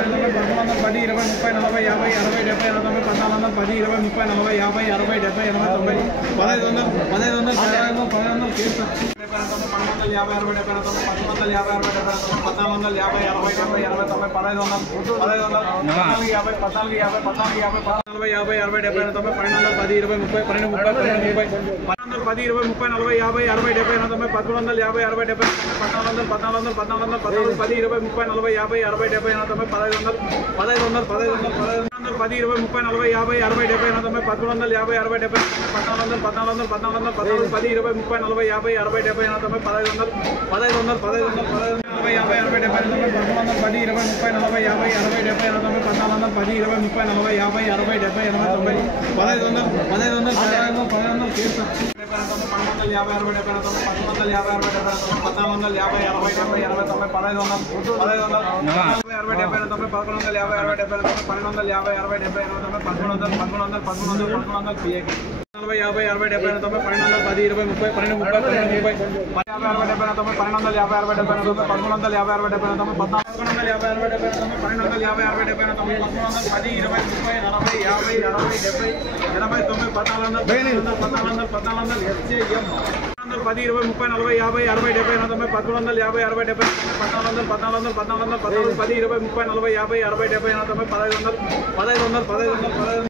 10 20 30 40 50 60 70 80 14 10 20 30 40 50 60 70 80 90 1500 10